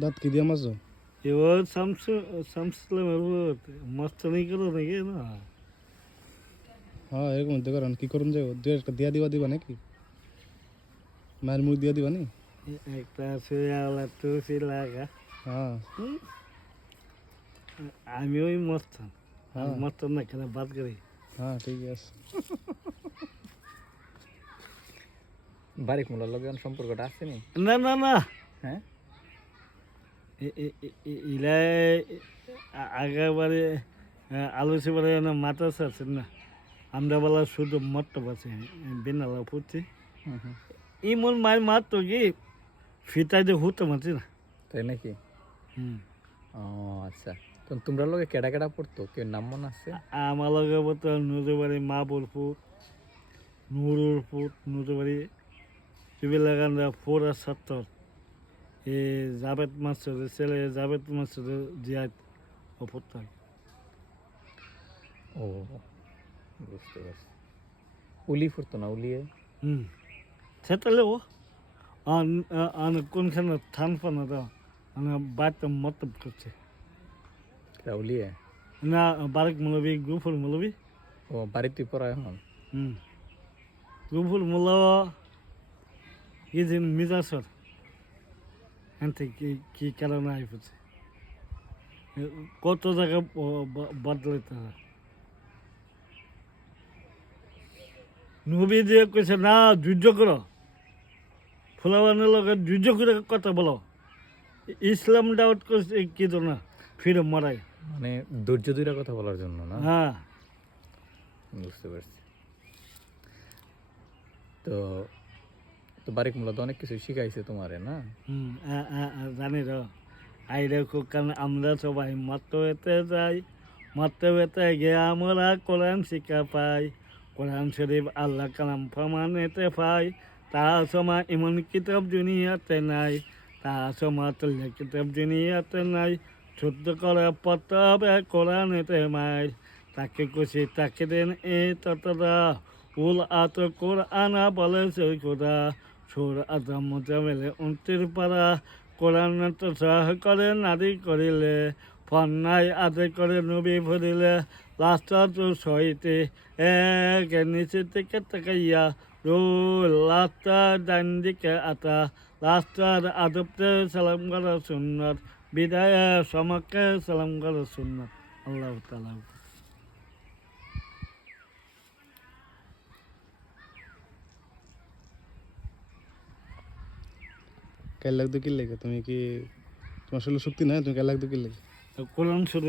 দাঁত কি দিয়ে মাজো? এবার শামসুলামের মস্ত নেই করো নাকি না? হ্যাঁ এরকম হতে কারণ কি করুন যাবো দুই একটা দিয়া দিবা নাকি মায়ের মুখ দিয়া দিবা নি? একটা সুয়ালা তুলসী লাগা। হ্যাঁ আমি ওই মস্তান, আর হ্যাঁ মস্তান না কেন বাদ করি। হ্যাঁ ঠিক আছে। বারিক মোল্লার লগে সম্পর্কটা আছে নি? না না না, হ্যাঁ, ইলা আগেবারে আলোচনাবারে না মাতাস আছেন না, আমরা বলা শুধু মট্টব আছে বেনালা ফুটছি ইমন মায়ের মার তো কি ফিতাই দিয়ে হতো মারছি না। তাই নাকি? হুম, ও আচ্ছা, তো তোমরা লগে কেডা কেডা পড়তো, কেউ নাম মনে আছে? আমার লগে বলতো নজরবাড়ি মাহবুর ফুট, নুরুর ফুট, নজরবাড়ি এগুলা ফোর আর ৭০। এ জাভেদ মাস্টারের ছেলে জাভেদ মাস্টারের জিয়াদ অপর থাকে। ও বুঝতে পারছি। উলি পড়তো না? উলিয়ে হুম, সেটালে ও আন কোনখানে থান পানা দাও বাড়িতে মতলব করছে কেডা উলিয়ে? না, বারেক মৌলবী গুফুর মৌলবী। ও বাড়িতে পড়া এখন? হুম, গুফুর মৌল ইদিন মিজাসর এনতে কি কারণে আই পড়ছে কত জায়গা বদলে তারা নবী দিয়ে কইছে না যুদ্ধ করো, ফুলাবানের লগে যুদ্ধ করে কথা বলো। ইসলাম ডাউট করছে কি তো না ফিরে মারাই। মানে ধৈর্য ধরে কথা বলার জন্য না? হ্যাঁ, বুঝতে পারছি। তো তো বারিক মোল্লা তো অনেক কিছু শিখাইছে তোমারে না? হুম, জানি র আই দেখো কারণ আমরা সবাই মতবেতে যাই, মতবেতে গিয়ে আমরা কোরআন শিক্ষা পাই, কোরআন শরীফ আল্লাহ কালাম ফমানেতে পাই। তা সময় এমন কিতাব দুনিয়াতে নাই, তা সময় তুল্য কিতাব দুনিয়াতে নাই, শুদ্ধ করে পড়তে হবে কোরআনেতে মাই। তাকে খুশি তাকে দেন এ ততটা উল আত কোরআনা বলে সেই খোদা, সুর আদম মোজামেলে ২৯ পারা। কোরআন তো সাহ করে নারী করিলে, ফন্যায় আদে করে নবী ভরিলে, লাস্টা তো সহিতে এক নিচে থেকে তাকাইয়া রোল লাস্টা ডান দিকে আতা, লাস্টার আদবতে সালাম করা সুন্নত, বিদায় সমাকে সালাম করা সুন্নত। আল্লাহ তাআলা কাল লাগতো কি লেগে তুমি কি তোমার শরীরে শক্তি নাই তুমি কাল লাগতো কি লেগে? কোরআন শুরু